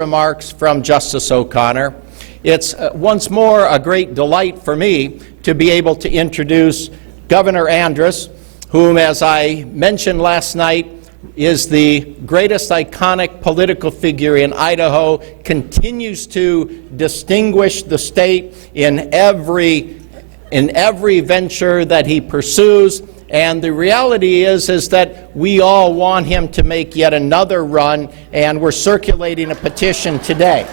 remarks from Justice O'Connor. It's once more a great delight for me to be able to introduce Governor Andrus, whom, as I mentioned last night, is the greatest iconic political figure in Idaho, continues to distinguish the state in every venture that he pursues. And the reality is that we all want him to make yet another run, and we're circulating a petition today.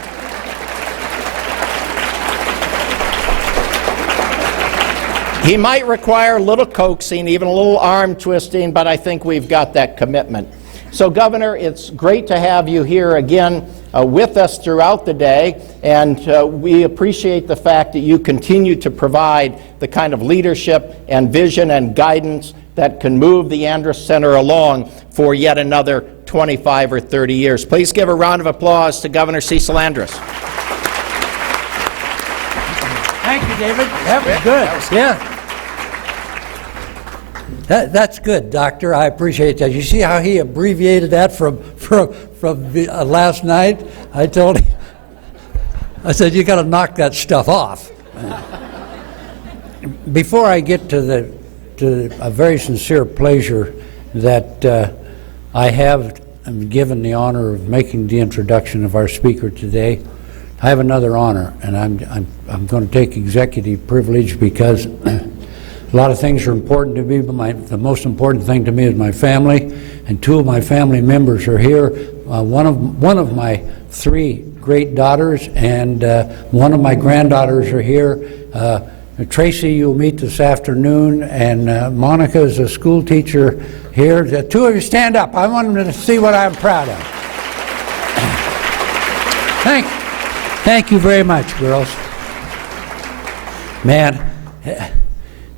He might require a little coaxing, even a little arm twisting, but I think we've got that commitment. So, Governor, it's great to have you here again with us throughout the day, and we appreciate the fact that you continue to provide the kind of leadership and vision and guidance that can move the Andrus Center along for yet another 25 or 30 years. Please give a round of applause to Governor Cecil Andrus. Thank you, David. That was good. Yeah. That's good, Doctor. I appreciate that. You see how he abbreviated that from last night? I told him, I said, you got to knock that stuff off. Before I get to a very sincere pleasure that I have given the honor of making the introduction of our speaker today, I have another honor, and I'm going to take executive privilege because a lot of things are important to me, but the most important thing to me is my family, and two of my family members are here. One of my three great daughters and one of my granddaughters are here. Tracy, you'll meet this afternoon, and Monica is a school teacher here. The two of you stand up. I want them to see what I'm proud of. Thank you very much, girls. Man,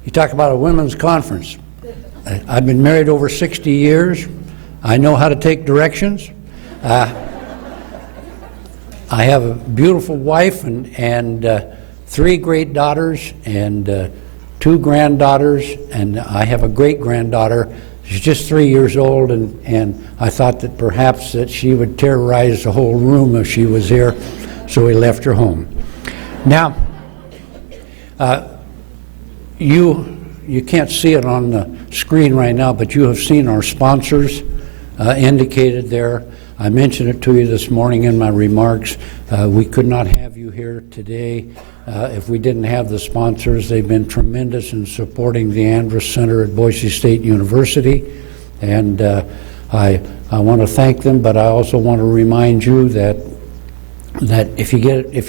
you talk about a women's conference. I've been married over 60 years. I know how to take directions. I have a beautiful wife and three great daughters and two granddaughters, and I have a great-granddaughter. She's just 3 years old, and I thought that perhaps that she would terrorize the whole room if she was here, so we left her home. Now, you can't see it on the screen right now, but you have seen our sponsors indicated there. I mentioned it to you this morning in my remarks. We could not have you here today if we didn't have the sponsors. They've been tremendous in supporting the Andrus Center at Boise State University, and I want to thank them, but I also want to remind you that if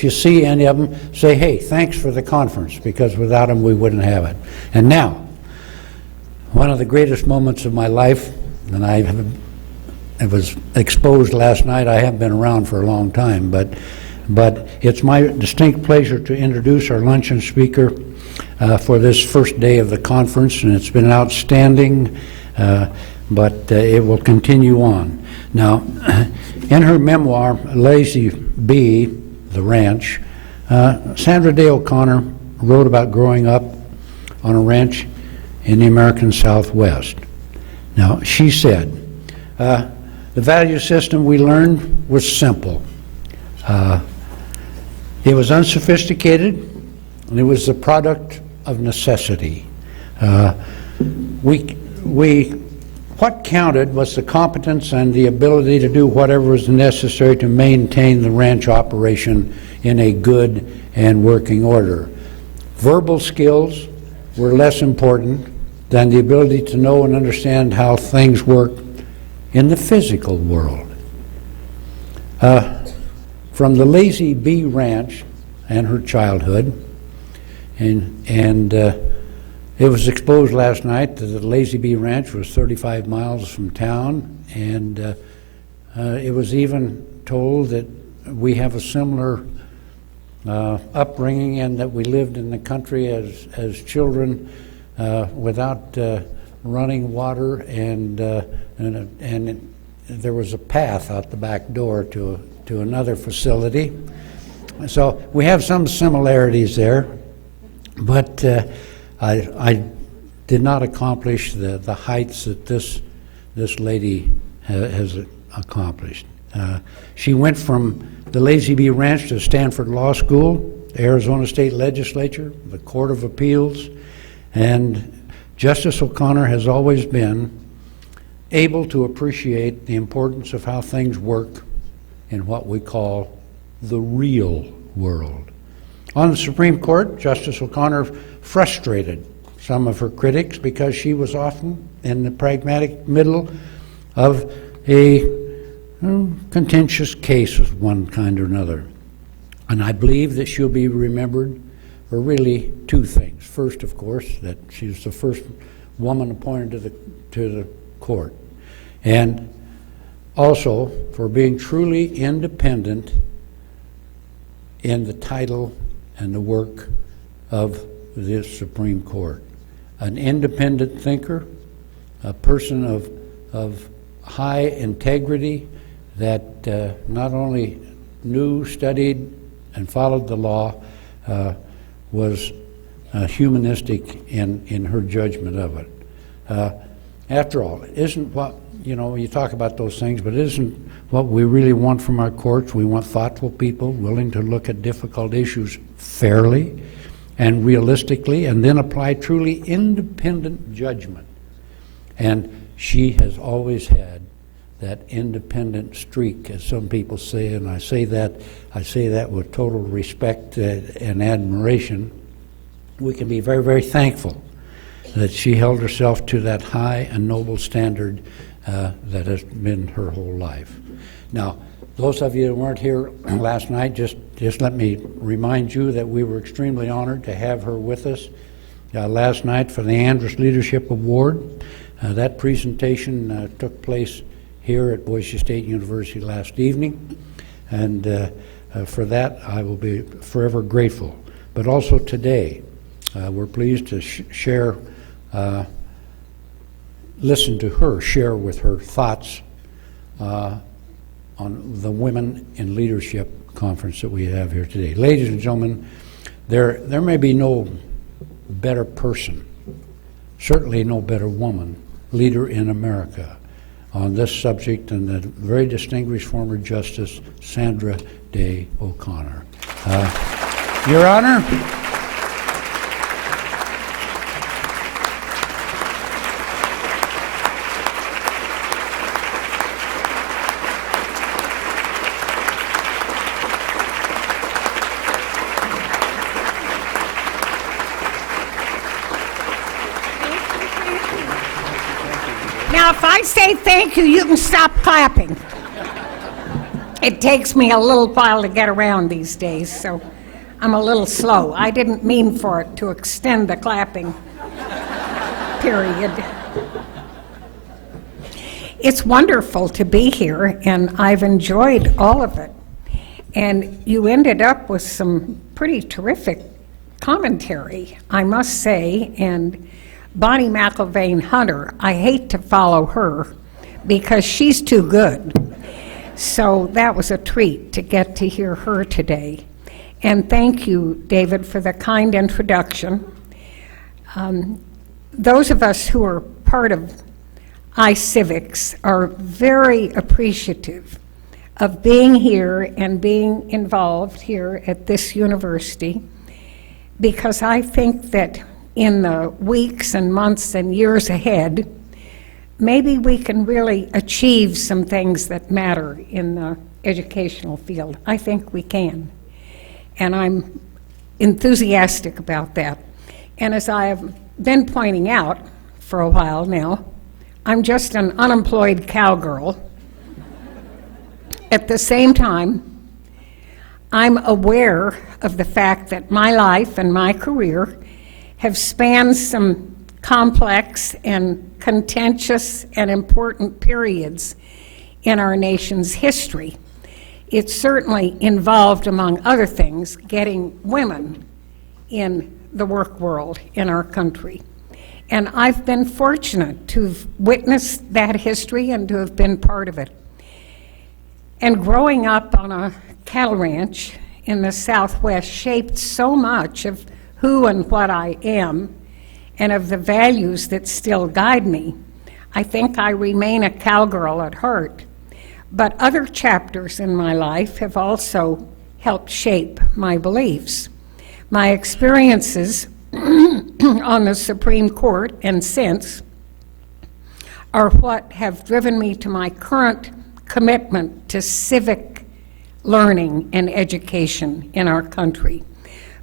you see any of them, say, hey, thanks for the conference, because without them we wouldn't have it. And now, one of the greatest moments of my life, and it was exposed last night. I haven't been around for a long time, but it's my distinct pleasure to introduce our luncheon speaker for this first day of the conference, and it's been outstanding, but it will continue on. Now, in her memoir, L.B., The Ranch, Sandra Day O'Connor wrote about growing up on a ranch in the American Southwest. Now, she said, the value system we learned was simple. It was unsophisticated, and it was the product of necessity. What counted was the competence and the ability to do whatever was necessary to maintain the ranch operation in a good and working order. Verbal skills were less important than the ability to know and understand how things work in the physical world. From the L.B. Ranch and her childhood, and it was exposed last night that the L.B. Ranch was 35 miles from town, and it was even told that we have a similar upbringing and that we lived in the country as children without running water, and there was a path out the back door to another facility. So we have some similarities there, but I did not accomplish the heights that this lady has accomplished. She went from the Lazy Bee Ranch to Stanford Law School, the Arizona State Legislature, the Court of Appeals, and Justice O'Connor has always been able to appreciate the importance of how things work in what we call the real world. On the Supreme Court, Justice O'Connor frustrated some of her critics because she was often in the pragmatic middle of a contentious case of one kind or another. And I believe that she'll be remembered for really two things. First, of course, that she was the first woman appointed to the court, and also for being truly independent in the title and the work of the Supreme Court. An independent thinker, a person of high integrity that not only knew, studied, and followed the law, was humanistic in her judgment of it. After all, it isn't what, you talk about those things, but it isn't what we really want from our courts. We want thoughtful people willing to look at difficult issues fairly and realistically, and then apply truly independent judgment. And she has always had that independent streak, as some people say, and I say that with total respect and admiration. We can be very, very thankful that she held herself to that high and noble standard that has been her whole life. Now, those of you that weren't here last night, just let me remind you that we were extremely honored to have her with us last night for the Andrus Leadership Award. That presentation took place here at Boise State University last evening, and for that I will be forever grateful. But also today, we're pleased to share, listen to her share with her thoughts on the Women in Leadership Conference that we have here today. Ladies and gentlemen, there may be no better person, certainly no better woman, leader in America on this subject than the very distinguished former Justice Sandra Day O'Connor. Your Honor, now, if I say thank you, you can stop clapping. It takes me a little while to get around these days, so I'm a little slow. I didn't mean for it to extend the clapping period. It's wonderful to be here, and I've enjoyed all of it. And you ended up with some pretty terrific commentary, I must say, and Bonnie McIlvaine Hunter, I hate to follow her because she's too good. So that was a treat to get to hear her today. And thank you, David, for the kind introduction. Those of us who are part of iCivics are very appreciative of being here and being involved here at this university, because I think that in the weeks and months and years ahead, maybe we can really achieve some things that matter in the educational field. I think we can. And I'm enthusiastic about that. And as I have been pointing out for a while now, I'm just an unemployed cowgirl. At the same time, I'm aware of the fact that my life and my career have spanned some complex and contentious and important periods in our nation's history. It certainly involved, among other things, getting women in the work world in our country. And I've been fortunate to have witnessed that history and to have been part of it. And growing up on a cattle ranch in the Southwest shaped so much of who and what I am, and of the values that still guide me. I think I remain a cowgirl at heart, But other chapters in my life have also helped shape my beliefs. My experiences on the Supreme Court and since are what have driven me to my current commitment to civic learning and education in our country.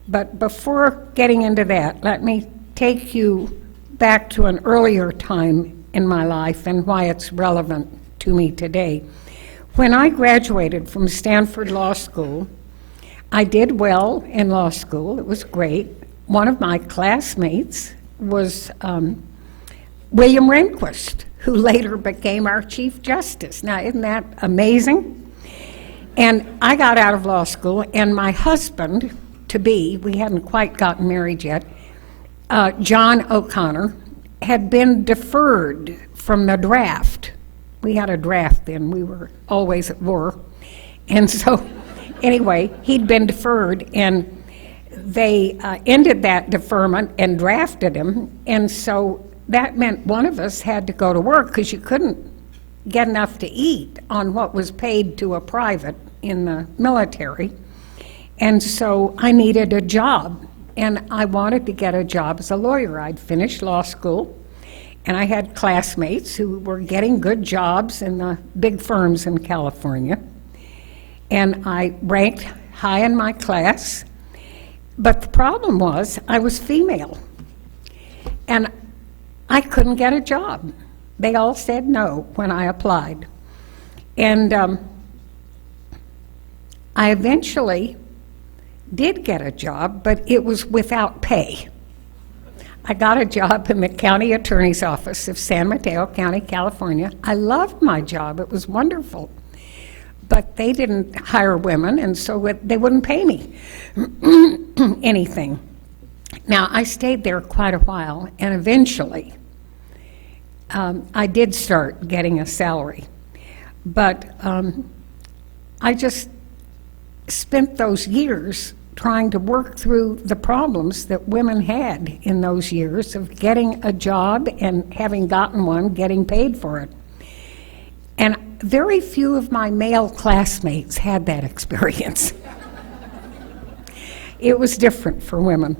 But before getting into that, let me take you back to an earlier time in my life and why it's relevant to me today. When I graduated from Stanford Law School, I did well in law school. It was great. One of my classmates was William Rehnquist, who later became our Chief Justice. Now, isn't that amazing? And I got out of law school, and my husband-to-be, we hadn't quite gotten married yet, John O'Connor, had been deferred from the draft. We had a draft then. We were always at war. And so, anyway, he'd been deferred, and they ended that deferment and drafted him. And so that meant one of us had to go to work because you couldn't get enough to eat on what was paid to a private in the military. And so I needed a job, and I wanted to get a job as a lawyer. I'd finished law school, and I had classmates who were getting good jobs in the big firms in California. And I ranked high in my class, but the problem was I was female, and I couldn't get a job. They all said no when I applied. And I eventually did get a job, but it was without pay. I got a job in the county attorney's office of San Mateo County, California. I loved my job. It was wonderful. But they didn't hire women, and so they wouldn't pay me anything. Now, I stayed there quite a while, and eventually I did start getting a salary. But I just spent those years trying to work through the problems that women had in those years of getting a job and having gotten one, getting paid for it. And very few of my male classmates had that experience. It was different for women.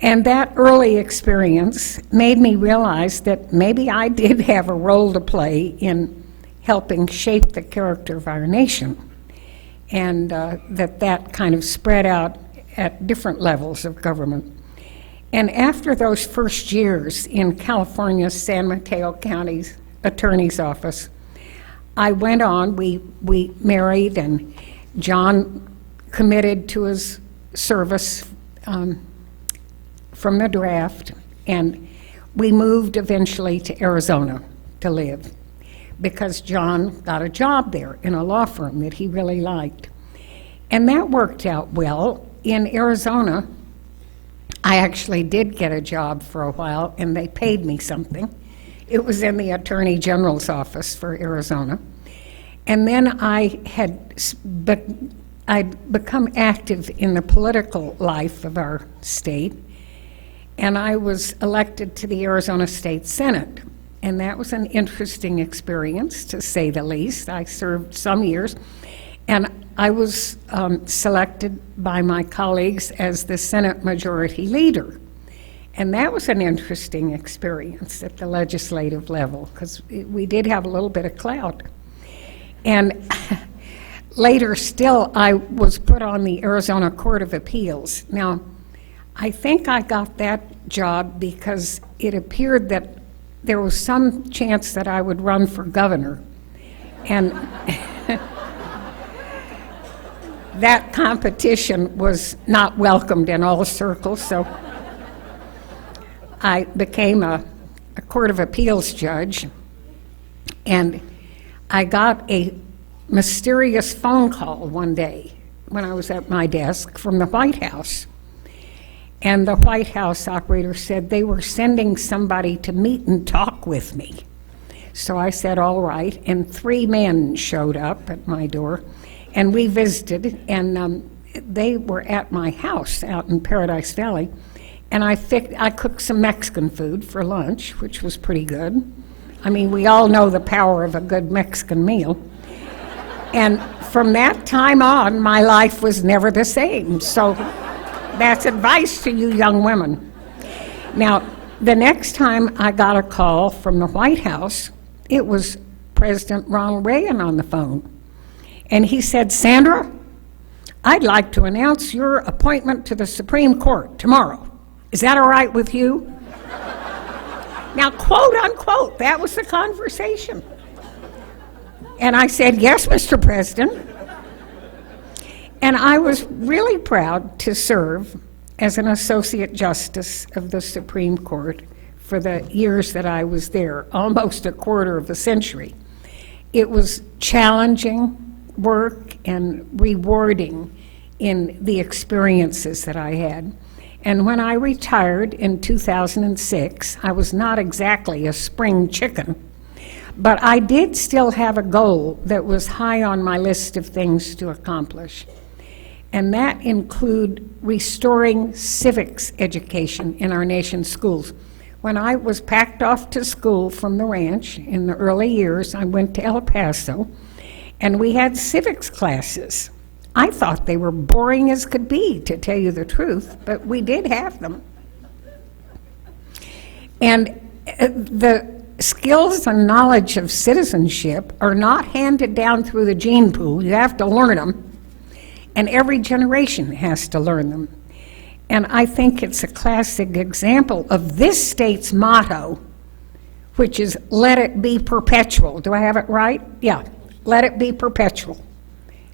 And that early experience made me realize that maybe I did have a role to play in helping shape the character of our nation, and that kind of spread out at different levels of government. And after those first years in California's San Mateo County's attorney's office, I went on, we married, and John committed to his service from the draft, and we moved eventually to Arizona to live because John got a job there in a law firm that he really liked. And that worked out well. In Arizona, I actually did get a job for a while, and they paid me something. It was in the Attorney General's office for Arizona. And then I'd become active in the political life of our state, and I was elected to the Arizona State Senate. And that was an interesting experience, to say the least. I served some years, and I was selected by my colleagues as the Senate Majority Leader. And that was an interesting experience at the legislative level, because we did have a little bit of clout. And later still, I was put on the Arizona Court of Appeals. Now, I think I got that job because it appeared that there was some chance that I would run for governor. And that competition was not welcomed in all circles, so I became a Court of Appeals judge, and I got a mysterious phone call one day when I was at my desk from the White House. And the White House operator said they were sending somebody to meet and talk with me. So I said, all right, and 3 men showed up at my door, and we visited, and they were at my house out in Paradise Valley, and I cooked some Mexican food for lunch, which was pretty good. I mean, we all know the power of a good Mexican meal. And from that time on, my life was never the same. So that's advice to you young women. Now, the next time I got a call from the White House, it was President Ronald Reagan on the phone. And he said, Sandra, I'd like to announce your appointment to the Supreme Court tomorrow. Is that all right with you? Now, quote unquote, that was the conversation. And I said, yes, Mr. President. And I was really proud to serve as an Associate Justice of the Supreme Court for the years that I was there, almost a quarter of a century. It was challenging work and rewarding in the experiences that I had. And when I retired in 2006, I was not exactly a spring chicken, but I did still have a goal that was high on my list of things to accomplish. And that include restoring civics education in our nation's schools. When I was packed off to school from the ranch in the early years, I went to El Paso, and we had civics classes. I thought they were boring as could be, to tell you the truth, but we did have them. And the skills and knowledge of citizenship are not handed down through the gene pool. You have to learn them. And every generation has to learn them. And I think it's a classic example of this state's motto, which is, let it be perpetual. Do I have it right? Yeah, let it be perpetual.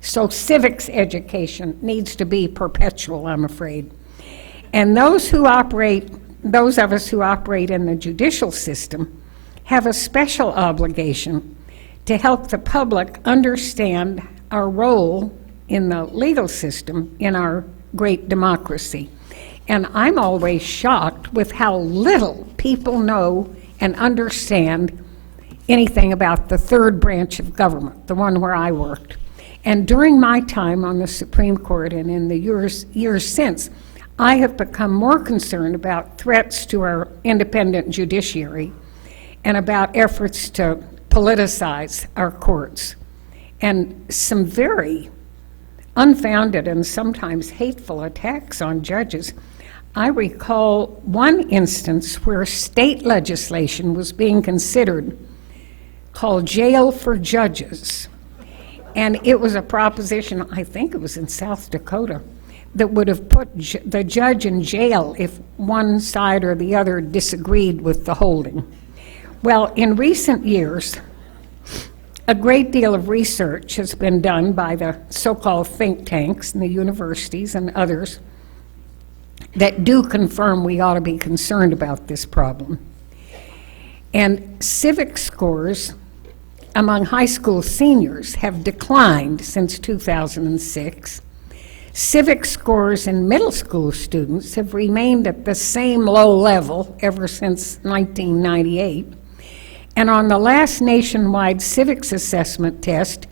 So civics education needs to be perpetual, I'm afraid. And those of us who operate in the judicial system have a special obligation to help the public understand our role in the legal system in our great democracy. And I'm always shocked with how little people know and understand anything about the third branch of government, the one where I worked. And during my time on the Supreme Court and in the years since, I have become more concerned about threats to our independent judiciary and about efforts to politicize our courts, and some very unfounded and sometimes hateful attacks on judges. I recall one instance where state legislation was being considered called Jail for Judges. And it was a proposition, I think it was in South Dakota, that would have put the judge in jail if one side or the other disagreed with the holding. Well, in recent years, a great deal of research has been done by the so-called think tanks and the universities and others that do confirm we ought to be concerned about this problem. And civic scores among high school seniors have declined since 2006. Civic scores in middle school students have remained at the same low level ever since 1998. And on the last nationwide civics assessment test,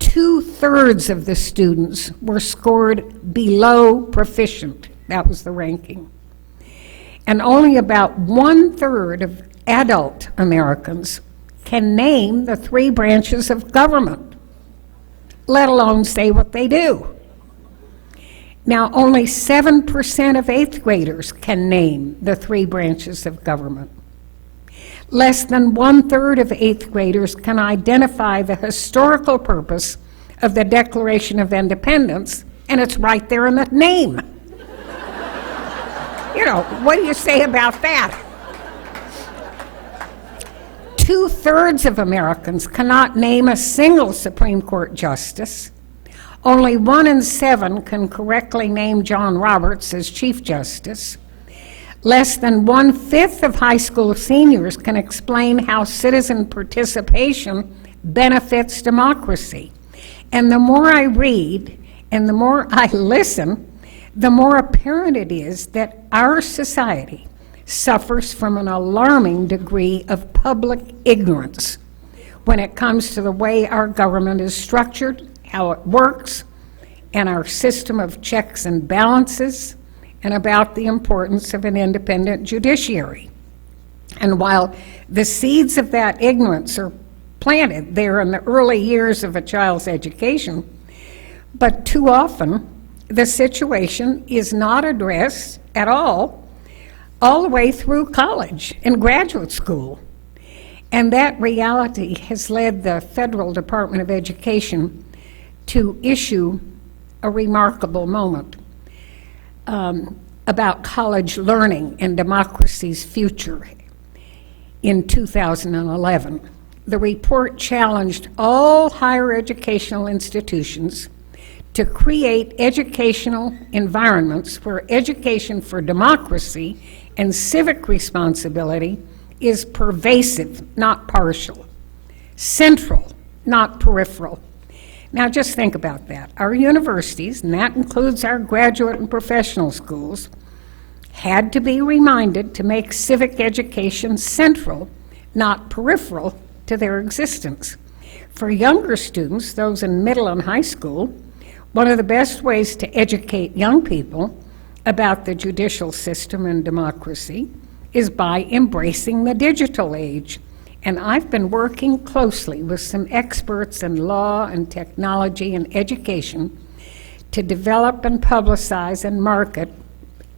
2/3 of the students were scored below proficient. That was the ranking. And only about 1/3 of adult Americans can name the three branches of government, let alone say what they do. Now, only 7% of 8th graders can name the three branches of government. Less than 1/3 of 8th graders can identify the historical purpose of the Declaration of Independence, and it's right there in the name. You know, what do you say about that? 2/3 of Americans cannot name a single Supreme Court justice. Only 1 in 7 can correctly name John Roberts as Chief Justice. Less than 1/5 of high school seniors can explain how citizen participation benefits democracy. And the more I read and the more I listen, the more apparent it is that our society suffers from an alarming degree of public ignorance when it comes to the way our government is structured, how it works, and our system of checks and balances, and about the importance of an independent judiciary. And while the seeds of that ignorance are planted there in the early years of a child's education. But too often, the situation is not addressed at all the way through college and graduate school. And that reality has led the Federal Department of Education to issue a remarkable moment about college learning and democracy's future in 2011. The report challenged all higher educational institutions to create educational environments where education for democracy and civic responsibility is pervasive, not partial, central, not peripheral. Now just think about that. Our universities, and that includes our graduate and professional schools, had to be reminded to make civic education central, not peripheral, to their existence. For younger students, those in middle and high school, one of the best ways to educate young people about the judicial system and democracy is by embracing the digital age. And I've been working closely with some experts in law and technology and education to develop and publicize and market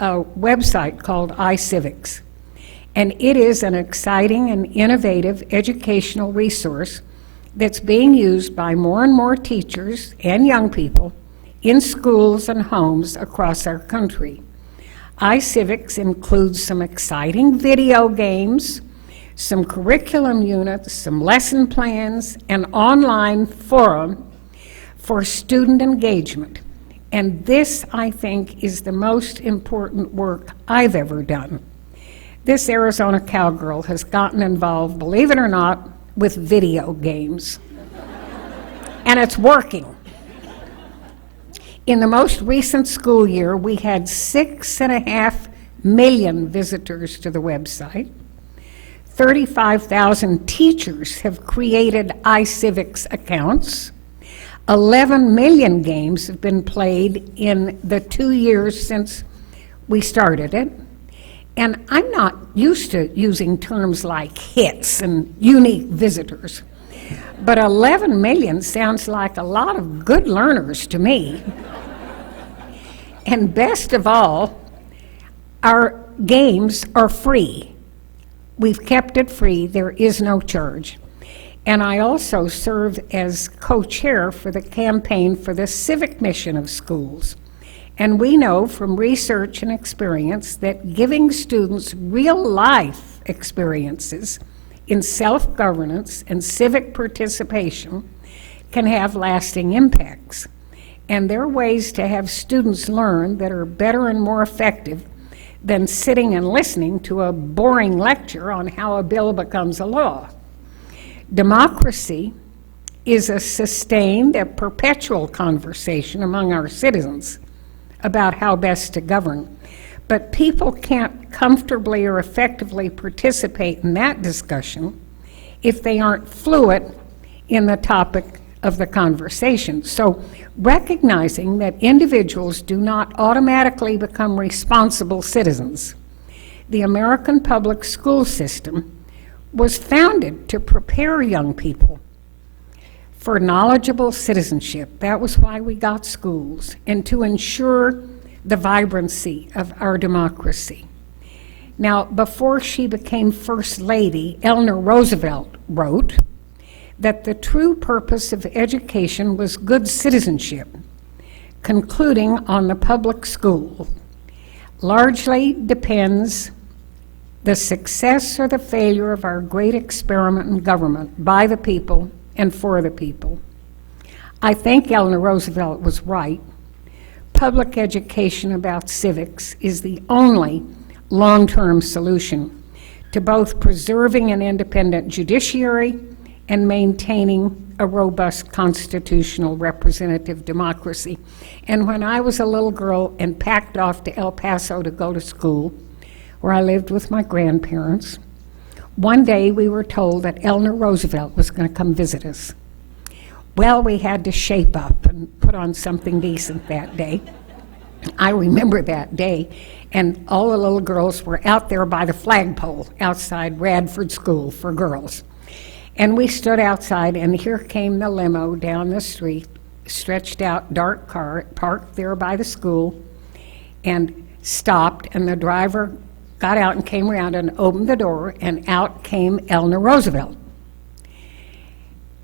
a website called iCivics. And it is an exciting and innovative educational resource that's being used by more and more teachers and young people in schools and homes across our country. iCivics includes some exciting video games, some curriculum units, some lesson plans, an online forum for student engagement. And this, I think, is the most important work I've ever done. This Arizona cowgirl has gotten involved, believe it or not, with video games. And it's working. In the most recent school year, we had 6.5 million visitors to the website. 35,000 teachers have created iCivics accounts. 11 million games have been played in the 2 years since we started it. And I'm not used to using terms like hits and unique visitors, but 11 million sounds like a lot of good learners to me. And best of all, our games are free. We've kept it free. There is no charge. And I also serve as co-chair for the campaign for the civic mission of schools. And we know from research and experience that giving students real-life experiences in self-governance and civic participation can have lasting impacts. And there are ways to have students learn that are better and more effective than sitting and listening to a boring lecture on how a bill becomes a law. Democracy is a sustained, a perpetual conversation among our citizens about how best to govern. But people can't comfortably or effectively participate in that discussion if they aren't fluent in the topic of the conversation. So recognizing that individuals do not automatically become responsible citizens, the American public school system was founded to prepare young people for knowledgeable citizenship. That was why we got schools, and to ensure the vibrancy of our democracy. Now, before she became First Lady, Eleanor Roosevelt wrote that the true purpose of education was good citizenship, concluding on the public school largely depends the success or the failure of our great experiment in government by the people and for the people. I think Eleanor Roosevelt was right. Public education about civics is the only long-term solution to both preserving an independent judiciary and maintaining a robust constitutional representative democracy. And when I was a little girl and packed off to El Paso to go to school, where I lived with my grandparents, one day we were told that Eleanor Roosevelt was going to come visit us. Well, we had to shape up and put on something decent that day. I remember that day, and all the little girls were out there by the flagpole outside Radford School for girls. And we stood outside, and here came the limo down the street, stretched out, dark car, parked there by the school, and stopped, and the driver got out and came around and opened the door, and out came Eleanor Roosevelt.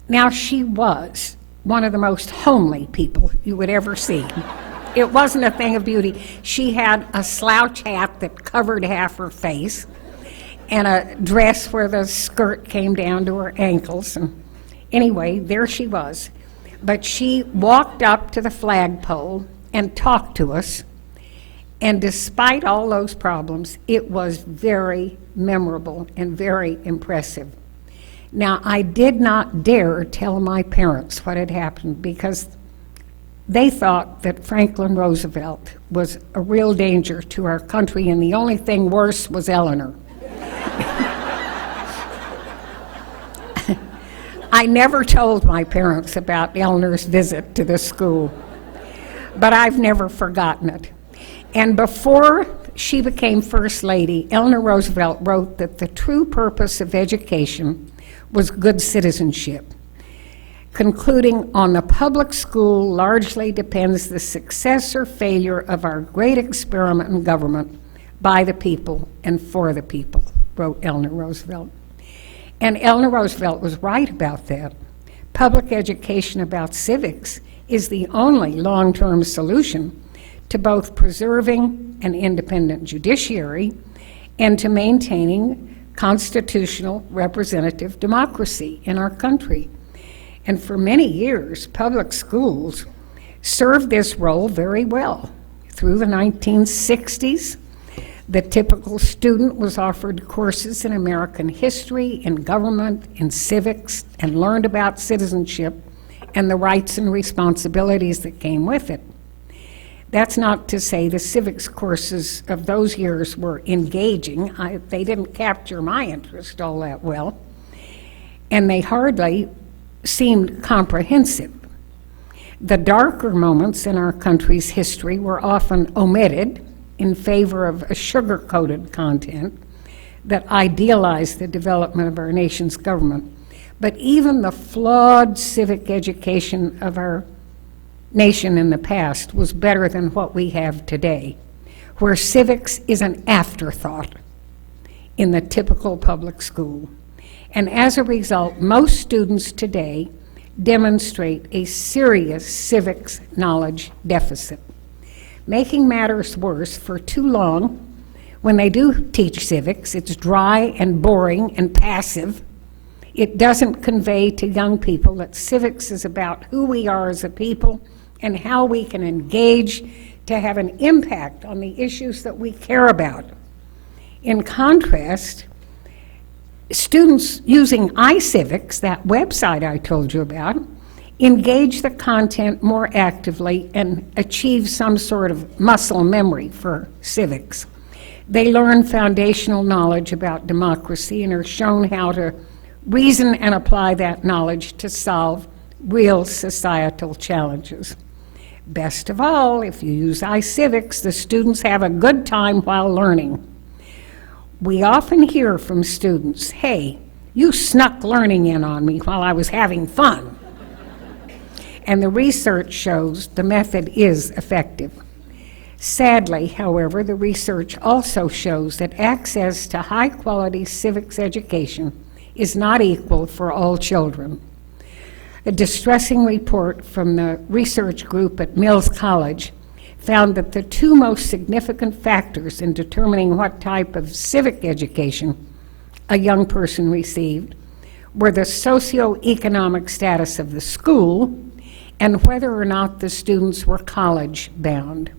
Now, she was one of the most homely people you would ever see. It wasn't a thing of beauty. She had a slouch hat that covered half her face, and a dress where the skirt came down to her ankles. And anyway, there she was. But she walked up to the flagpole and talked to us. And despite all those problems, it was very memorable and very impressive. Now, I did not dare tell my parents what had happened because they thought that Franklin Roosevelt was a real danger to our country, and the only thing worse was Eleanor. I never told my parents about Eleanor's visit to the school, but I've never forgotten it. And before she became First Lady, Eleanor Roosevelt wrote that the true purpose of education was good citizenship, concluding, on the public school largely depends the success or failure of our great experiment in government by the people and for the people, wrote Eleanor Roosevelt. And Eleanor Roosevelt was right about that. Public education about civics is the only long-term solution to both preserving an independent judiciary and to maintaining constitutional representative democracy in our country. And for many years, public schools served this role very well. Through the 1960s, the typical student was offered courses in American history, in government, in civics, and learned about citizenship and the rights and responsibilities that came with it. That's not to say the civics courses of those years were engaging. They didn't capture my interest all that well, and they hardly seemed comprehensive. The darker moments in our country's history were often omitted in favor of a sugar-coated content that idealized the development of our nation's government. But even the flawed civic education of our nation in the past was better than what we have today, where civics is an afterthought in the typical public school. And as a result, most students today demonstrate a serious civics knowledge deficit. Making matters worse, for too long, when they do teach civics, it's dry and boring and passive. It doesn't convey to young people that civics is about who we are as a people and how we can engage to have an impact on the issues that we care about. In contrast, students using iCivics, that website I told you about, engage the content more actively and achieve some sort of muscle memory for civics. They learn foundational knowledge about democracy and are shown how to reason and apply that knowledge to solve real societal challenges. Best of all, if you use iCivics, the students have a good time while learning. We often hear from students, "Hey, you snuck learning in on me while I was having fun." And the research shows the method is effective. Sadly, however, the research also shows that access to high-quality civics education is not equal for all children. A distressing report from the research group at Mills College found that the two most significant factors in determining what type of civic education a young person received were the socioeconomic status of the school and whether or not the students were college-bound.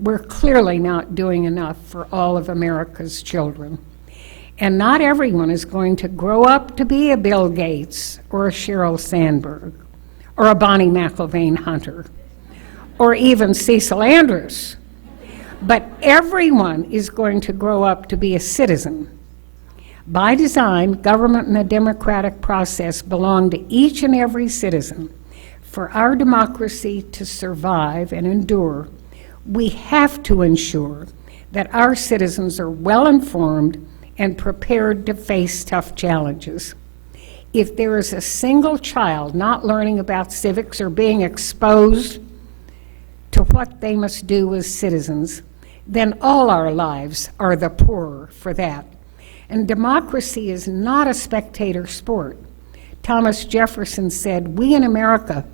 We're clearly not doing enough for all of America's children. And not everyone is going to grow up to be a Bill Gates or a Sheryl Sandberg or a Bonnie McIlvaine Hunter or even Cecil Andrus. But everyone is going to grow up to be a citizen. By design, government and the democratic process belong to each and every citizen. For our democracy to survive and endure, we have to ensure that our citizens are well informed and prepared to face tough challenges. If there is a single child not learning about civics or being exposed to what they must do as citizens, then all our lives are the poorer for that. And democracy is not a spectator sport. Thomas Jefferson said, "We in America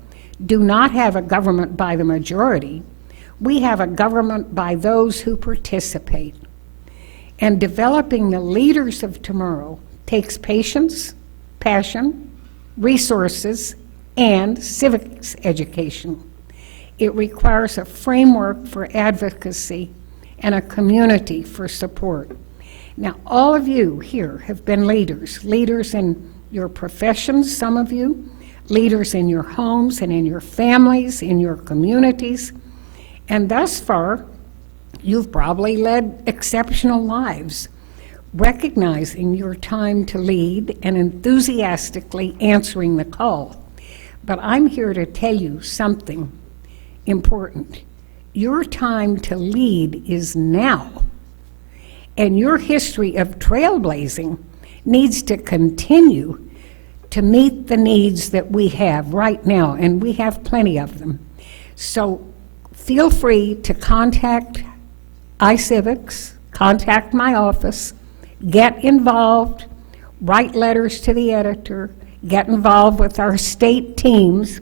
do not have a government by the majority. We have a government by those who participate." And developing the leaders of tomorrow takes patience, passion, resources, and civics education. It requires a framework for advocacy and a community for support. Now, all of you here have been leaders in your professions, some of you, leaders in your homes and in your families, in your communities, and thus far, you've probably led exceptional lives, recognizing your time to lead and enthusiastically answering the call. But I'm here to tell you something important. Your time to lead is now, and your history of trailblazing needs to continue to meet the needs that we have right now, and we have plenty of them. So feel free to contact iCivics, contact my office, get involved, write letters to the editor, get involved with our state teams,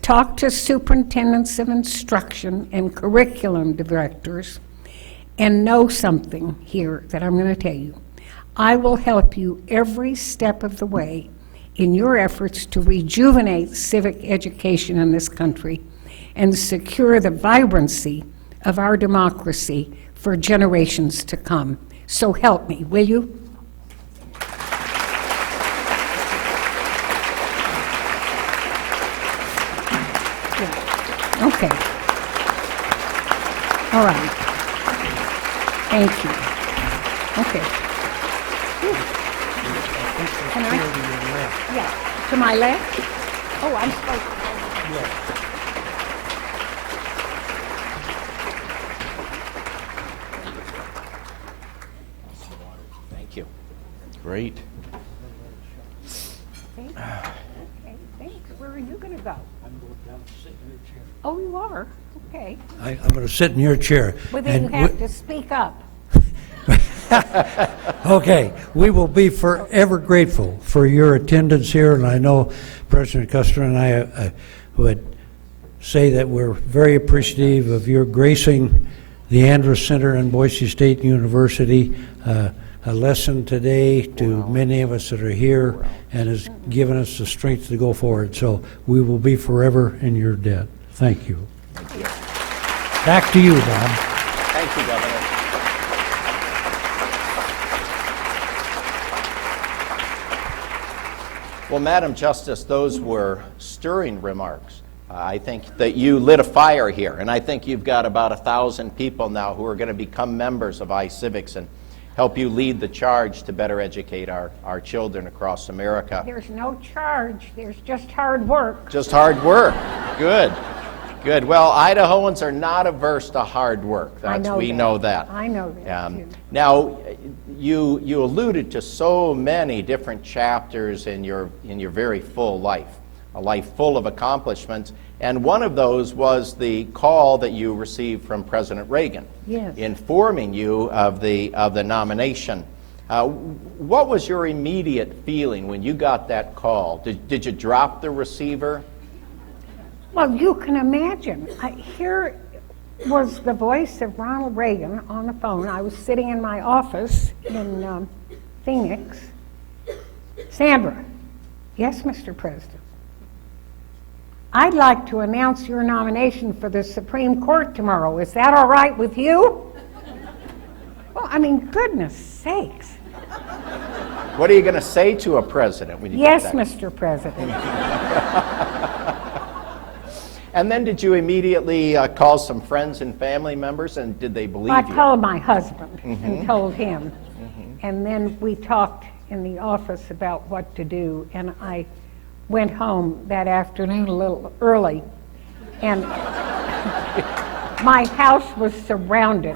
talk to superintendents of instruction and curriculum directors, and know something here that I'm going to tell you. I will help you every step of the way in your efforts to rejuvenate civic education in this country and secure the vibrancy of our democracy for generations to come. So help me, will you? Yeah. Okay. All right. Thank you. Okay. Can I? Yeah. To my left? Oh, I'm supposed to. Yeah. Thank you. Great. Okay, thanks. Where are you going to go? I'm going down to sit in your chair. Oh, you are? Okay. I'm going to sit in your chair. Well, then you have to speak up. Okay, we will be forever grateful for your attendance here, and I know President Custer and I would say that we're very appreciative of your gracing the Andrus Center in Boise State University. A lesson today to many of us that are here and has given us the strength to go forward. So we will be forever in your debt. Thank you. Thank you. Back to you, Bob. Thank you, Governor. Well, Madam Justice, those were stirring remarks. I think that you lit a fire here, and I think you've got about 1,000 people now who are going to become members of iCivics and help you lead the charge to better educate our children across America. There's no charge. There's just hard work. Just hard work. Good. Good. Well, Idahoans are not averse to hard work. We know that. I know that. Too. Now, you alluded to so many different chapters in your very full life, a life full of accomplishments, and one of those was the call that you received from President Reagan, yes, informing you of the nomination. What was your immediate feeling when you got that call? Did you drop the receiver? Well, you can imagine. Here was the voice of Ronald Reagan on the phone. I was sitting in my office in Phoenix. Sandra. Yes, Mr. President. I'd like to announce your nomination for the Supreme Court tomorrow. Is that all right with you? Well, I mean, goodness sakes. What are you going to say to a president when you Yes, get that? Mr. President. And then did you immediately call some friends and family members, and did they believe I you? called my husband and told him. And then we talked in the office about what to do, and I went home that afternoon a little early, and my house was surrounded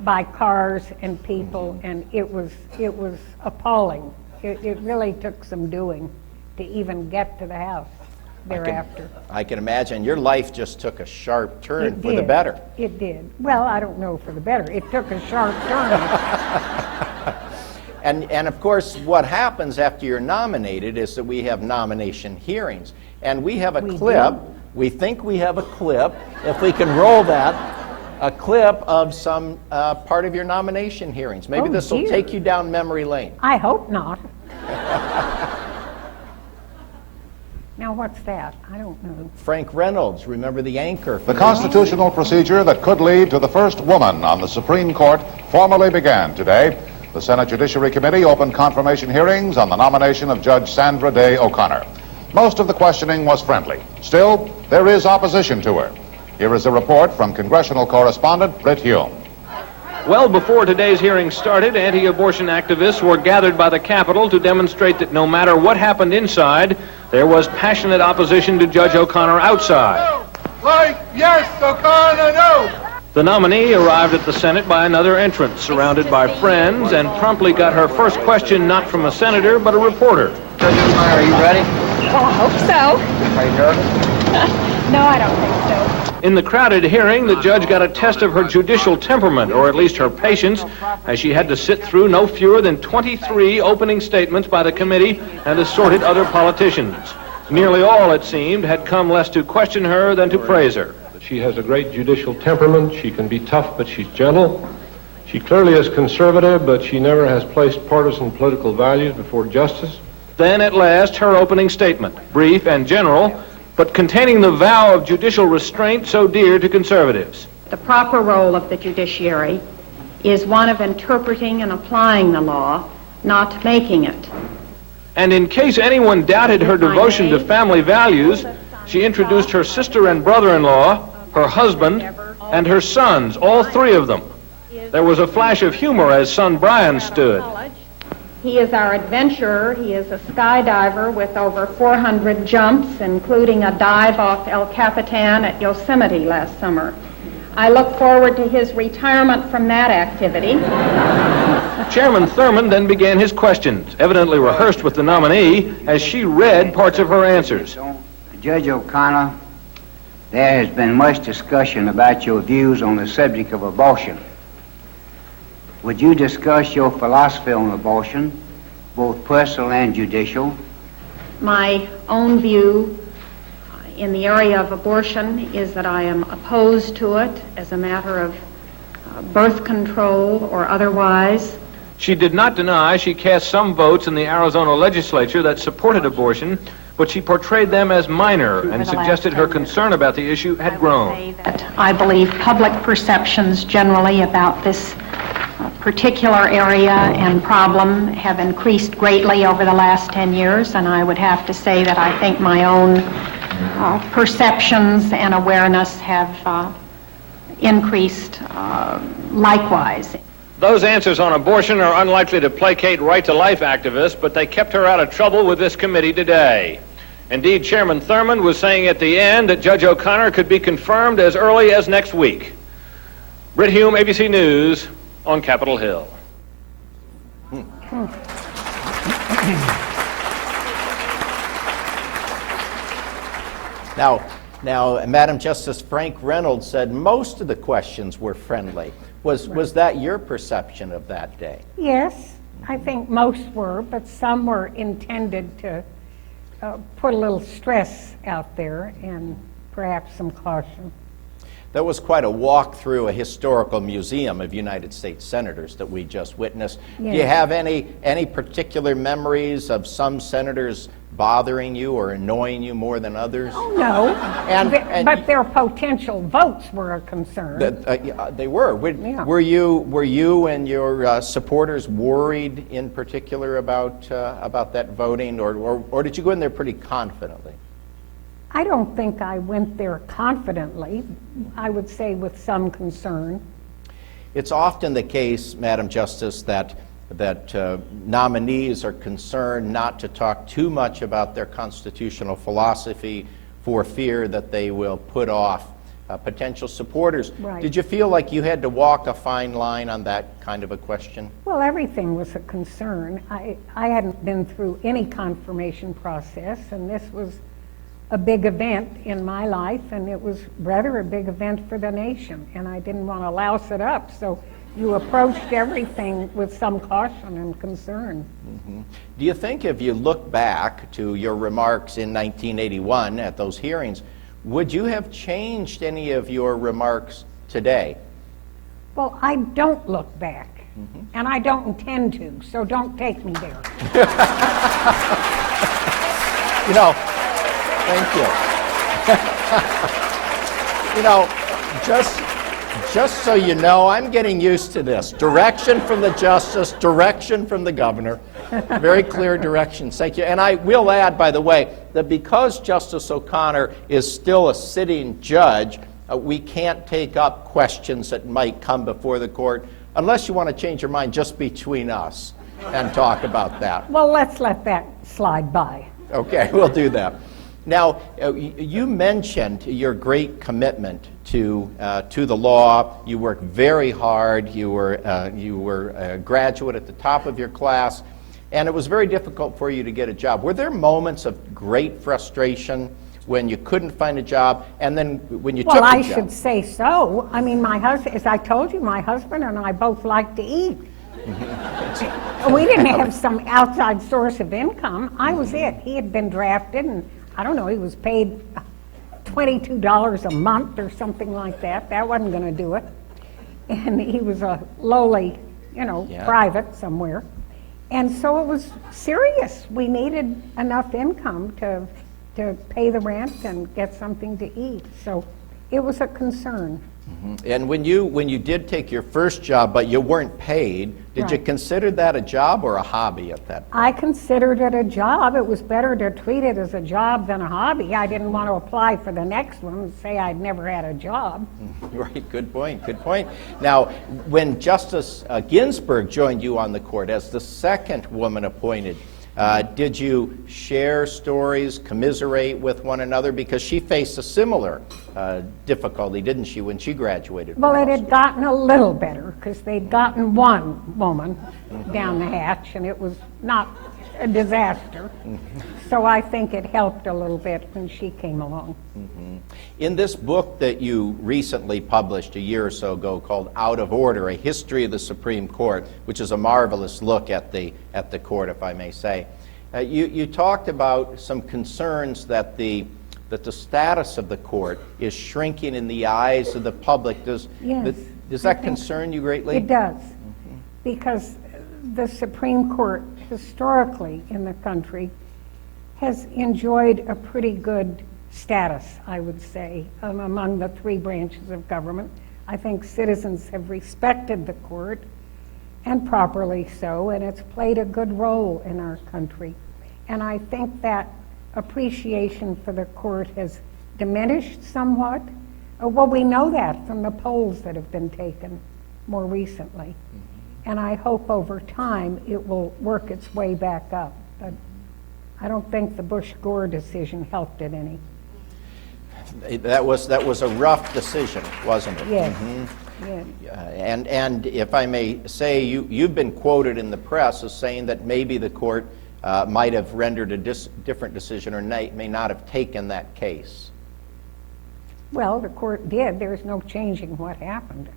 by cars and people, and it was appalling. It really took some doing. to even get to the House thereafter. I can imagine your life just took a sharp turn It for the did. better. It did. Well, I don't know for the better. It took a sharp turn. And of course, what happens after you're nominated is that we have nomination hearings. And we have a clip. We think we have a clip, if we can roll that, a clip of some part of your nomination hearings. Maybe Oh, this will dear. take you down memory lane. I hope not. Now, what's that? I don't know. Frank Reynolds, remember the anchor? The constitutional procedure that could lead to the first woman on the Supreme Court formally began today. The Senate Judiciary Committee opened confirmation hearings on the nomination of Judge Sandra Day O'Connor. Most of the questioning was friendly. Still, there is opposition to her. Here is a report from congressional correspondent Britt Hume. Well before today's hearing started, anti-abortion activists were gathered by the Capitol to demonstrate that no matter what happened inside, there was passionate opposition to Judge O'Connor outside. Like, yes, O'Connor, no! The nominee arrived at the Senate by another entrance, surrounded by friends, and promptly got her first question not from a senator, but a reporter. Judge O'Connor, are you ready? Well, I hope so. Are you nervous? No, I don't think so. In the crowded hearing, the judge got a test of her judicial temperament, or at least her patience, as she had to sit through no fewer than 23 opening statements by the committee and assorted other politicians. Nearly all, it seemed, had come less to question her than to praise her. She has a great judicial temperament. She can be tough, but she's gentle. She clearly is conservative, but she never has placed partisan political values before justice. Then, at last, her opening statement, brief and general, but containing the vow of judicial restraint so dear to conservatives. The proper role of the judiciary is one of interpreting and applying the law, not making it. And in case anyone doubted her devotion to family values, she introduced her sister and brother-in-law, her husband, and her sons, all three of them. There was a flash of humor as son Brian stood. He is our adventurer. He is a skydiver with over 400 jumps, including a dive off El Capitan at Yosemite last summer. I look forward to his retirement from that activity. Chairman Thurmond then began his questions, evidently rehearsed with the nominee, as she read parts of her answers. Judge O'Connor, there has been much discussion about your views on the subject of abortion. Would you discuss your philosophy on abortion, both personal and judicial? My own view in the area of abortion is that I am opposed to it as a matter of birth control or otherwise. She did not deny she cast some votes in the Arizona legislature that supported abortion, but she portrayed them as minor and suggested her concern about the issue had grown. I believe public perceptions generally about this particular area and problem have increased greatly over the last 10 years, and I would have to say that I think my own perceptions and awareness have increased likewise. Those answers on abortion are unlikely to placate right-to-life activists, but they kept her out of trouble with this committee today. Indeed, Chairman Thurmond was saying at the end that Judge O'Connor could be confirmed as early as next week. Britt Hume, ABC News, on Capitol Hill. Now, Madam Justice, Frank Reynolds said most of the questions were friendly. Was that your perception of that day? Yes, I think most were, but some were intended to put a little stress out there and perhaps some caution. That was quite a walk through a historical museum of United States senators that we just witnessed. Yeah. Do you have any particular memories of some senators bothering you or annoying you more than others? Oh, no, And but their potential votes were a concern. They were. Yeah. Were you and your supporters worried in particular about that voting, or did you go in there pretty confidently? I don't think I went there confidently. I would say with some concern. It's often the case, Madam Justice, that nominees are concerned not to talk too much about their constitutional philosophy for fear that they will put off potential supporters. Right. Did you feel like you had to walk a fine line on that kind of a question? Well, everything was a concern. I hadn't been through any confirmation process, and this was a big event in my life, and it was rather a big event for the nation, and I didn't want to louse it up. So you approached everything with some caution and concern. Mm-hmm. Do you think if you look back to your remarks in 1981 at those hearings, would you have changed any of your remarks today? Well, I don't look back, and I don't intend to, so don't take me there. You know, thank you. You know, just so you know, I'm getting used to this. Direction from the justice, direction from the governor. Very clear directions. Thank you. And I will add, by the way, that because Justice O'Connor is still a sitting judge, we can't take up questions that might come before the court unless you want to change your mind just between us and talk about that. Well, let's let that slide by. Okay, we'll do that. Now, you mentioned your great commitment to the law. You worked very hard. You were a graduate at the top of your class, and it was very difficult for you to get a job. Were there moments of great frustration when you couldn't find a job, and then when you took a job? Well, I should say so. I mean, my husband, as I told you, my husband and I both like to eat. We didn't have some outside source of income. I was it. He had been drafted, and I don't know, he was paid $22 a month or something like that. That wasn't going to do it. And he was a lowly, private somewhere. And so it was serious. We needed enough income to pay the rent and get something to eat. So it was a concern. Mm-hmm. And when you did take your first job, but you weren't paid, did you consider that a job or a hobby at that point? I considered it a job. It was better to treat it as a job than a hobby. I didn't want to apply for the next one and say I'd never had a job. Right, good point, good point. Now, when Justice Ginsburg joined you on the court as the second woman appointed, did you share stories, commiserate with one another? Because she faced a similar difficulty, didn't she, when she graduated? Well, it had gotten a little better because they'd gotten one woman down the hatch, and it was not a disaster. So I think it helped a little bit when she came along. In this book that you recently published a year or so ago called Out of Order, A History of the Supreme Court, which is a marvelous look at the court, if I may say, you talked about some concerns that the status of the court is shrinking in the eyes of the public. Does that concern you greatly? It does, because the Supreme Court historically in the country has enjoyed a pretty good status, I would say, among the three branches of government. I think citizens have respected the court, and properly so, and it's played a good role in our country. And I think that appreciation for the court has diminished somewhat. Well, we know that from the polls that have been taken more recently. And I hope over time it will work its way back up. But I don't think the Bush-Gore decision helped it any. That was a rough decision, wasn't it? Yes. Yes. And if I may say, you've been quoted in the press as saying that maybe the court might have rendered a different decision or may not have taken that case. Well, the court did. There's no changing what happened.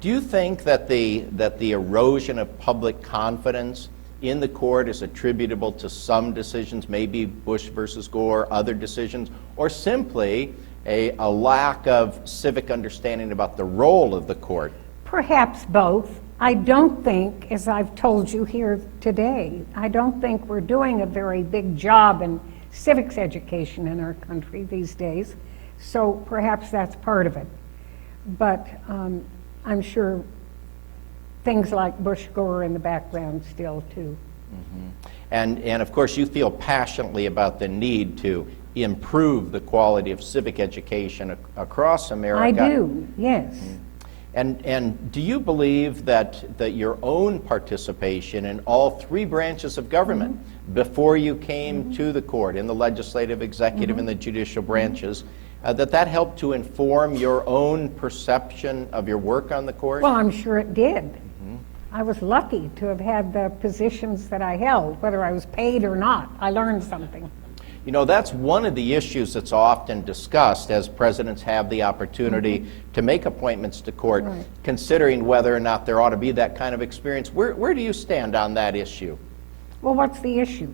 Do you think that the erosion of public confidence in the court is attributable to some decisions, maybe Bush versus Gore, other decisions, or simply a lack of civic understanding about the role of the court? Perhaps both. I don't think, as I've told you here today, I don't think we're doing a very big job in civics education in our country these days, so perhaps that's part of it. But I'm sure things like Bush-Gore in the background still, too. And of course, you feel passionately about the need to improve the quality of civic education across America. I do, yes. And do you believe that your own participation in all three branches of government before you came to the court, in the legislative, executive, and the judicial branches, that helped to inform your own perception of your work on the court? Well, I'm sure it did. I was lucky to have had the positions that I held, whether I was paid or not. I learned something. You know, that's one of the issues that's often discussed as presidents have the opportunity to make appointments to court, considering whether or not there ought to be that kind of experience. Where do you stand on that issue? Well, what's the issue?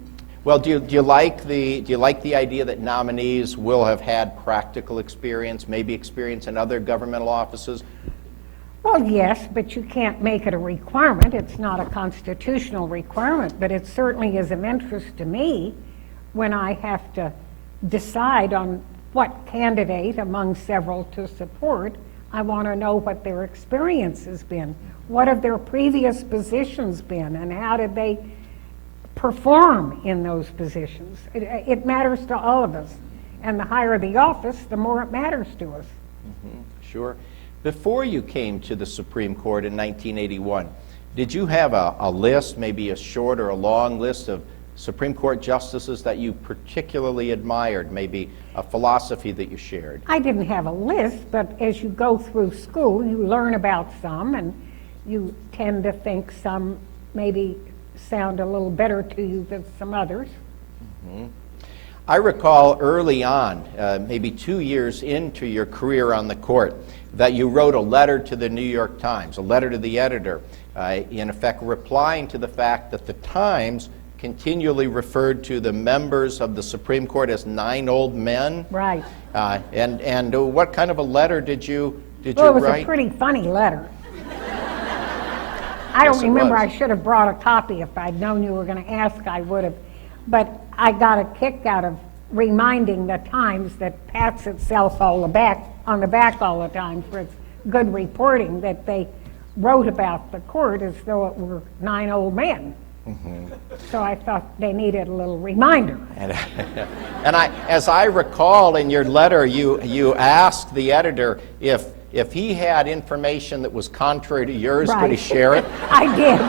Well, do you like the idea that nominees will have had practical experience, maybe experience in other governmental offices? Well, yes, but you can't make it a requirement. It's not a constitutional requirement, but it certainly is of interest to me when I have to decide on what candidate among several to support. I want to know what their experience has been. What have their previous positions been, and how did they perform in those positions? It matters to all of us, and the higher the office, the more it matters to us. Sure. Before you came to the Supreme Court in 1981, did you have a list, maybe a short or a long list of Supreme Court justices that you particularly admired, maybe a philosophy that you shared? I didn't have a list, but as you go through school, you learn about some, and you tend to think some maybe sound a little better to you than some others. I recall early on, maybe 2 years into your career on the court, that you wrote a letter to the New York Times, a letter to the editor, in effect replying to the fact that the Times continually referred to the members of the Supreme Court as 9 old men. Right. And what kind of a letter did you Well, it was write? a pretty funny letter. I don't remember. I should have brought a copy. If I'd known you were going to ask, I would have. But I got a kick out of reminding the Times that pats itself on the back all the time for its good reporting, that they wrote about the court as though it were 9 old men. So I thought they needed a little reminder. And as I recall in your letter, you asked the editor if he had information that was contrary to yours, could he share it? I did.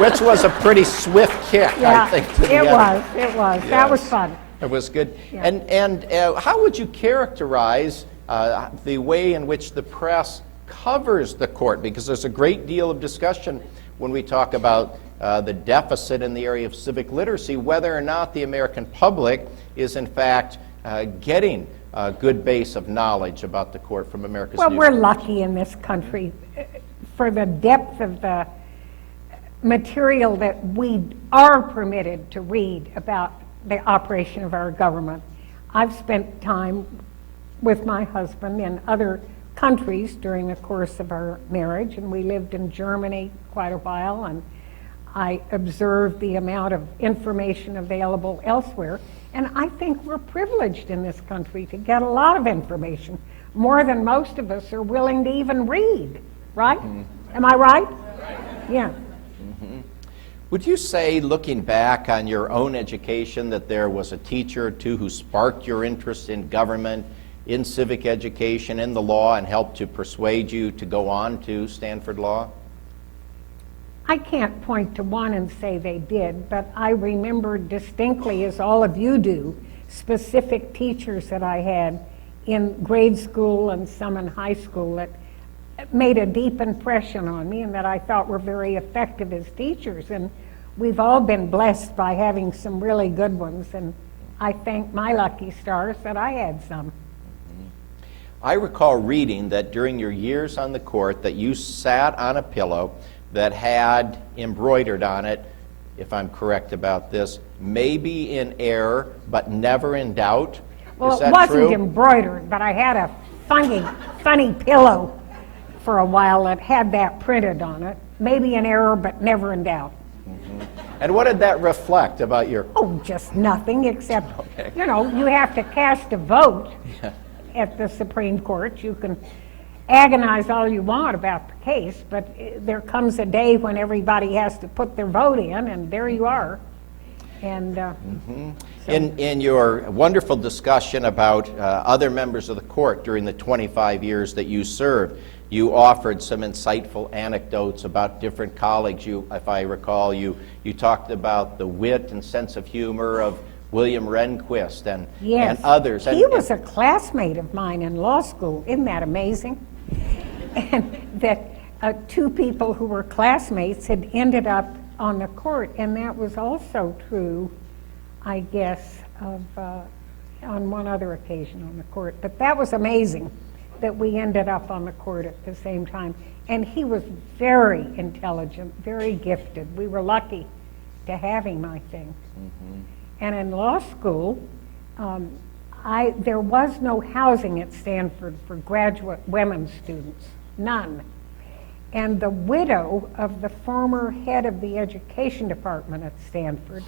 Which was a pretty swift kick, I think, to the editor. It was. Yes. That was fun. It was good. Yeah. And how would you characterize the way in which the press covers the court? Because there's a great deal of discussion when we talk about the deficit in the area of civic literacy, whether or not the American public is in fact getting a good base of knowledge about the court from America's Well, we're newspapers. lucky in this country for the depth of the material that we are permitted to read about the operation of our government. I've spent time with my husband in other countries during the course of our marriage, and we lived in Germany quite a while, and I observed the amount of information available elsewhere, and I think we're privileged in this country to get a lot of information, more than most of us are willing to even read, right? Am I right? Yeah. Would you say, looking back on your own education, that there was a teacher or two who sparked your interest in government, in civic education, in the law, and helped to persuade you to go on to Stanford Law? I can't point to one and say they did, but I remember distinctly, as all of you do, specific teachers that I had in grade school and some in high school that made a deep impression on me and that I thought were very effective as teachers. And we've all been blessed by having some really good ones, and I thank my lucky stars that I had some. I recall reading that during your years on the court that you sat on a pillow that had embroidered on it, if I'm correct about this, maybe in error, but never in doubt. Well, Is that it wasn't true? embroidered, but I had a funny pillow for a while that had that printed on it. Maybe in error, but never in doubt. And what did that reflect about your... Oh, just nothing, except, you know, you have to cast a vote at the Supreme Court. You can agonize all you want about the case, but there comes a day when everybody has to put their vote in, and there you are. And In your wonderful discussion about other members of the court during the 25 years that you served, you offered some insightful anecdotes about different colleagues. If I recall, you talked about the wit and sense of humor of William Rehnquist and Yes. others. He was a classmate of mine in law school. Isn't that amazing? And that two people who were classmates had ended up on the court, and that was also true, I guess, of on one other occasion on the court. But that was amazing that we ended up on the court at the same time. And he was very intelligent, very gifted. We were lucky to have him, I think. Mm-hmm. And in law school, there was no housing at Stanford for graduate women students, none. And the widow of the former head of the education department at Stanford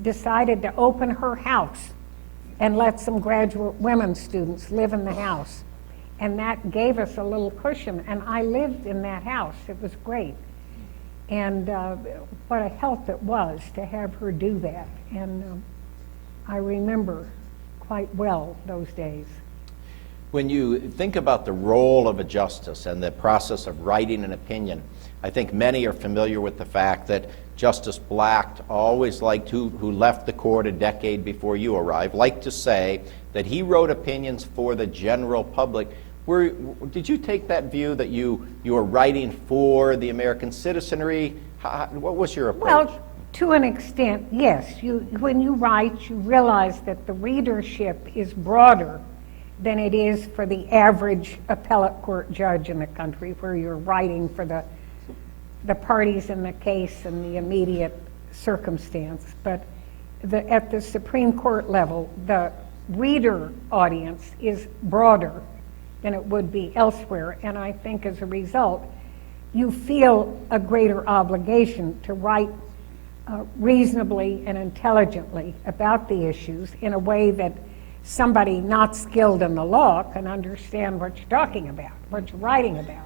decided to open her house and let some graduate women students live in the house. And that gave us a little cushion, and I lived in that house. It was great. And what a help it was to have her do that. And I remember quite well those days. When you think about the role of a justice and the process of writing an opinion, I think many are familiar with the fact that Justice Black always liked, who left the court a decade before you arrived, liked to say that he wrote opinions for the general public. Did you take that view that you were writing for the American citizenry? What was your approach? Well, to an extent, yes. When you write, you realize that the readership is broader than it is for the average appellate court judge in the country, where you're writing for the parties in the case and the immediate circumstance. But at the Supreme Court level, the reader audience is broader than it would be elsewhere. And I think as a result, you feel a greater obligation to write reasonably and intelligently about the issues in a way that somebody not skilled in the law can understand what you're talking about, what you're writing about.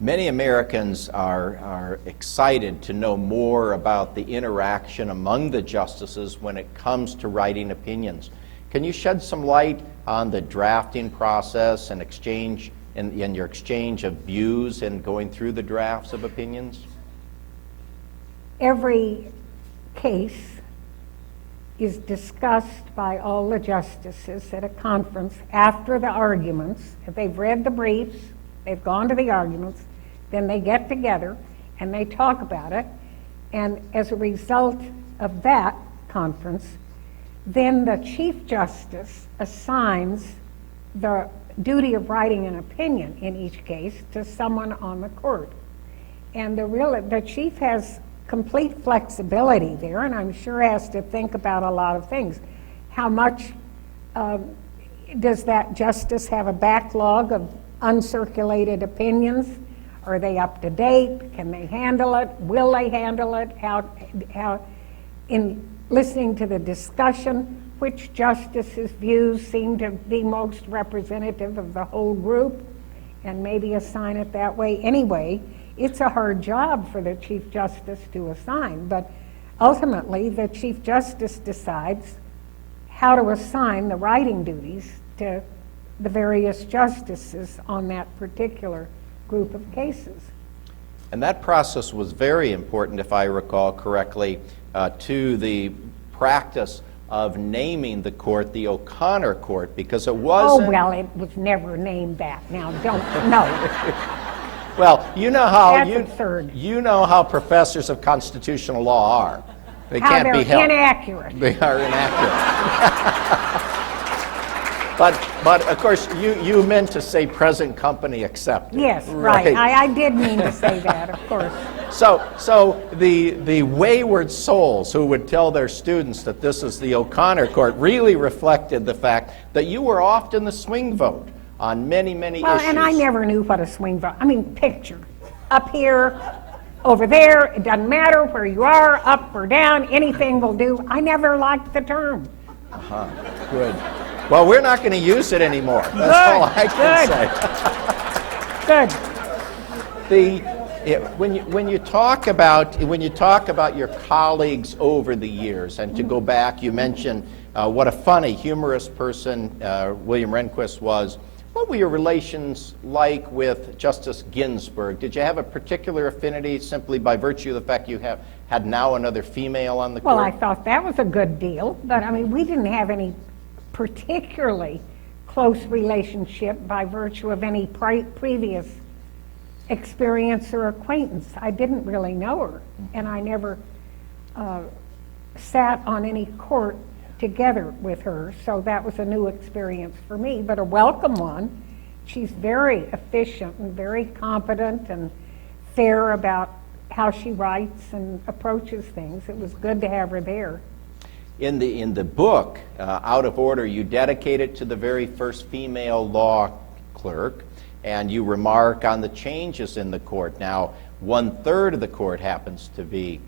Many Americans are excited to know more about the interaction among the justices when it comes to writing opinions. Can you shed some light on the drafting process and exchange and your exchange of views and going through the drafts of opinions? Every case is discussed by all the justices at a conference after the arguments. If they've read the briefs, they've gone to the arguments, then they get together and they talk about it. And as a result of that conference, then the Chief Justice assigns the duty of writing an opinion in each case to someone on the court. And the Chief has complete flexibility there, and I'm sure has to think about a lot of things. How much does that justice have a backlog of uncirculated opinions? Are they up to date? Can they handle it? Will they handle it? How in listening to the discussion, which justices' views seem to be most representative of the whole group, and maybe assign it that way. Anyway, it's a hard job for the Chief Justice to assign, but ultimately the Chief Justice decides how to assign the writing duties to the various justices on that particular group of cases. And that process was very important, if I recall correctly, to the practice of naming the court the O'Connor Court, because it wasn't... Oh, well, it was never named that. Now, don't, no. Well, you know how That's absurd. You know how professors of constitutional law are. They How can't be they're held. inaccurate. They are inaccurate. But of course, you meant to say present company accepted. Yes, right. I did mean to say that, of course. So the wayward souls who would tell their students that this is the O'Connor Court really reflected the fact that you were often the swing vote on many issues. Well, and I never knew what a swing vote. I mean, picture up here, over there. It doesn't matter where you are, up or down. Anything will do. I never liked the term. Good. Well, we're not going to use it anymore. That's all I can say. Good. When you talk about your colleagues over the years, and to go back, you mentioned what a funny, humorous person William Rehnquist was. What were your relations like with Justice Ginsburg? Did you have a particular affinity simply by virtue of the fact you had now another female on the Well, I court? thought that was a good deal, but I mean, we didn't have any particularly close relationship by virtue of any previous experience or acquaintance. I didn't really know her, and I never sat on any court together with her, so that was a new experience for me, but a welcome one. She's very efficient and very competent and fair about how she writes and approaches things. It was good to have her there. In the book, Out of Order, you dedicate it to the very first female law clerk, and you remark on the changes in the court. Now, 1/3 of the court happens to be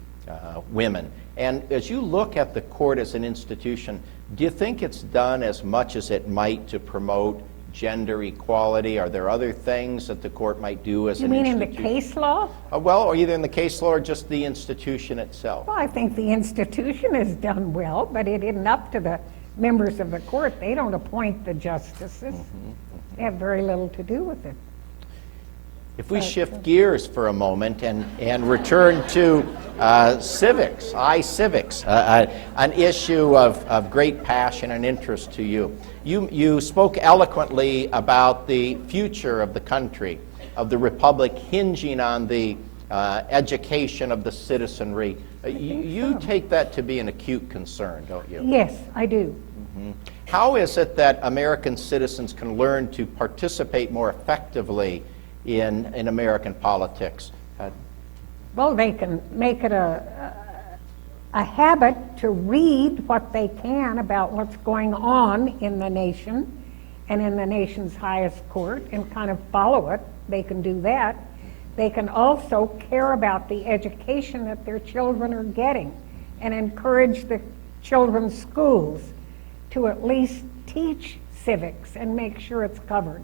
women. And as you look at the court as an institution, do you think it's done as much as it might to promote gender equality? Are there other things that the court might do as an institution? You mean in the case law? Well, or either in the case law or just the institution itself. Well, I think the institution has done well, but it isn't up to the members of the court. They don't appoint the justices. They have very little to do with it. If we shift gears for a moment and return to civics, civics, an issue of great passion and interest to you. You spoke eloquently about the future of the country, of the republic hinging on the education of the citizenry. You take that to be an acute concern, don't you? Yes, I do. How is it that American citizens can learn to participate more effectively in American politics? Well, they can make it a habit to read what they can about what's going on in the nation and in the nation's highest court and kind of follow it. They can do that. They can also care about the education that their children are getting and encourage the children's schools to at least teach civics and make sure it's covered.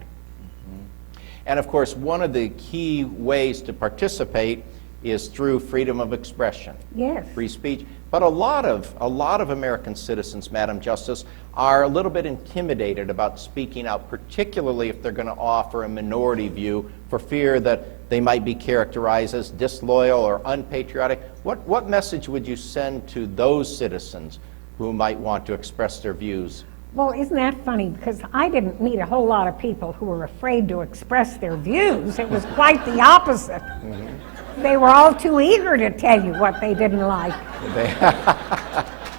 And of course, one of the key ways to participate is through freedom of expression. Yes. Free speech. But a lot of American citizens, Madam Justice, are a little bit intimidated about speaking out, particularly if they're going to offer a minority view for fear that they might be characterized as disloyal or unpatriotic. What message would you send to those citizens who might want to express their views? Well, isn't that funny? Because I didn't meet a whole lot of people who were afraid to express their views. It was quite the opposite. They were all too eager to tell you what they didn't like.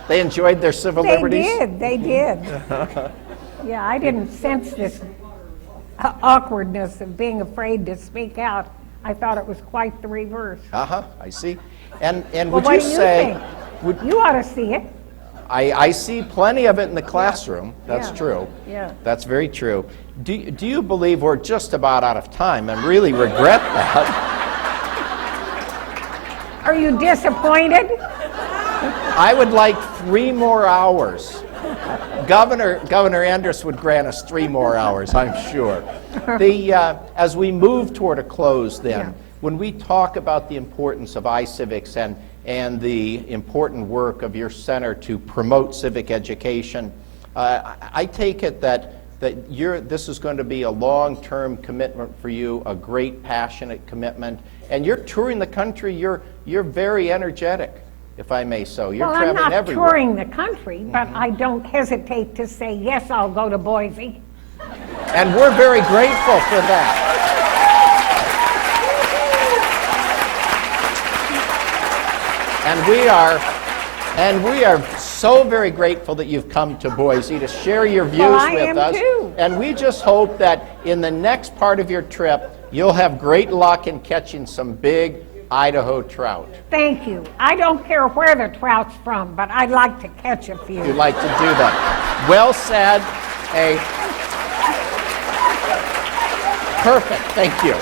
They enjoyed their civil liberties? They did. Yeah, I didn't sense this awkwardness of being afraid to speak out. I thought it was quite the reverse. I see. And Well, would what you do you say... think? You ought to see it. I see plenty of it in the classroom. That's true. Yeah. That's very true. Do you believe we're just about out of time and really regret that? Are you disappointed? I would like 3 more hours. Governor Andrus would grant us 3 more hours, I'm sure. As we move toward a close then, when we talk about the importance of iCivics and the important work of your center to promote civic education, I take it that this is going to be a long-term commitment for you, a great passionate commitment, and you're touring the country. You're very energetic, if I may so. You're Well, I'm traveling not everywhere. touring the country, but I don't hesitate to say, yes, I'll go to Boise. And we're very grateful for that. And we are so very grateful that you've come to Boise to share your views I with am us. too. And we just hope that in the next part of your trip, you'll have great luck in catching some big Idaho trout. Thank you. I don't care where the trout's from, but I'd like to catch a few. You'd like to do that. Well said. Perfect. Thank you.